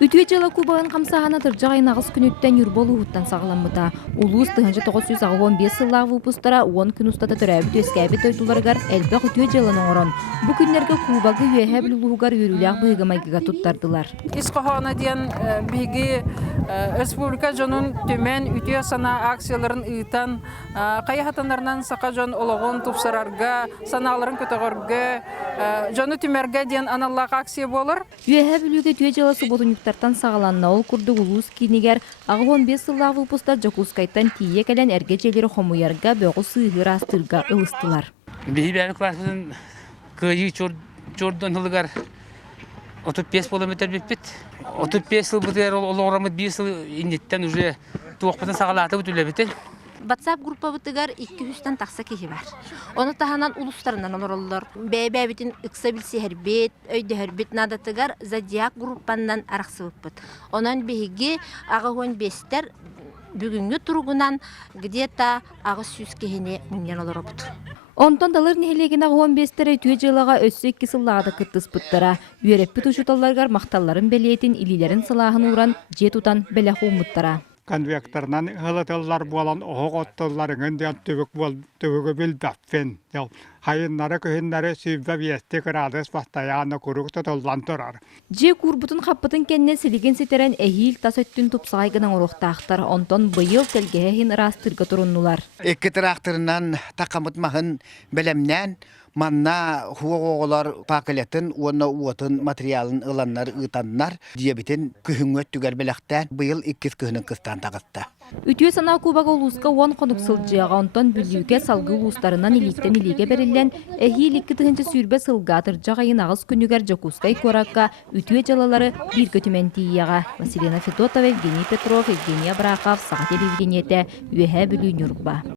Ütüе жала Кубаган қамсағана тұржағай нағыз күніттен юрболу ұттан сағыламыта. Улус 1915 сыллағы выпустара 10 күн ұстата түрәбіт өскәбет ойдуларғар әлбәқ ütüе жаланың орын. Бұ күнлерге Кубагы үйәхә білулуғар үйріліғ бұйғамайгыға тұттардылар. Исқоғана дейін бігі республика жонын төмен ütüе сана акцияларын ұйтан қайхатанарынан сақа жон олығын тұпсарарға, саналарын көтіғырға, жоны түмерге дейін аналлақ акция болыр. Үйәхә білуге ütüе жаласы ботунюктартан сағаланна ол күрді улус кинигер ағы 15 сыллағы выпуста Жокускайттан тие кәлен әрге желері хомуярға бөғі сыйғыр астырға ылыстылар. Бейбәні классының күйі чордан хылығар 35 километр беппет. 35 жыл бұтыр олғырамыд 5 жыл инеттен уже туақпытын сағалаты бүтілі бітір. WhatsApp группа бытыгар 200-тан тақса кехи бар. Оны таханан улустарынан олороллар. Бәйбәбитин ыкса билси хәрбет, өйді хәрбет надатыгар Зодиак группаннан арақсы бұппыт. Онан беге ағы 15-тер бүгінгі тұрғынан где-то ағы 100 кехіне мүнген олар бұт. Онтон далар нехелеген ағы 15-тер ütüе жалаға өссі 2 сыллағады кыттыс бұттара. Үйереппіт ұшыталарғар мақталарын бәлейтін илилерін сылағын уран жет ұтан бәләқ ұмыттара. Конвекторнан ғылытылар болан оғық оттыларыңын дейін түбігі білбәппен. Хайынлары күйінлері сүйбі бесті градус бастаяғаны күрік тұтылдан тұрар. Же күрбұтын қаппытын кәнне сілеген сетерен әйіл тас өттін тұпсағайғынан ұрықтақтар. Онтон бұйыл тәлгеғін растырға тұрыннулар. Екі тұрақтырынан тақамытмағын білімнен манна хуоғолар пакелетін, оны уотын материалын ыланнар ытаннар, диабетин күхіңөт түгер біліқтен бұйыл 2 күхінің қыстан тағытты. Ütüе сана Кубага улуска 10 қонық сылжыға онтон бүліуге салғы улустарынан иліктен илеге берілен әхил 2 сүрбе сылғатыр жағайын ағыз күнігер Жокускай коракка ütüе жалалары бір көтімен тиияға. Василина Федотова, Евгений Петров, Евгений Абрахов, Саға телевидениеті, үйәхә бүлі нүргба.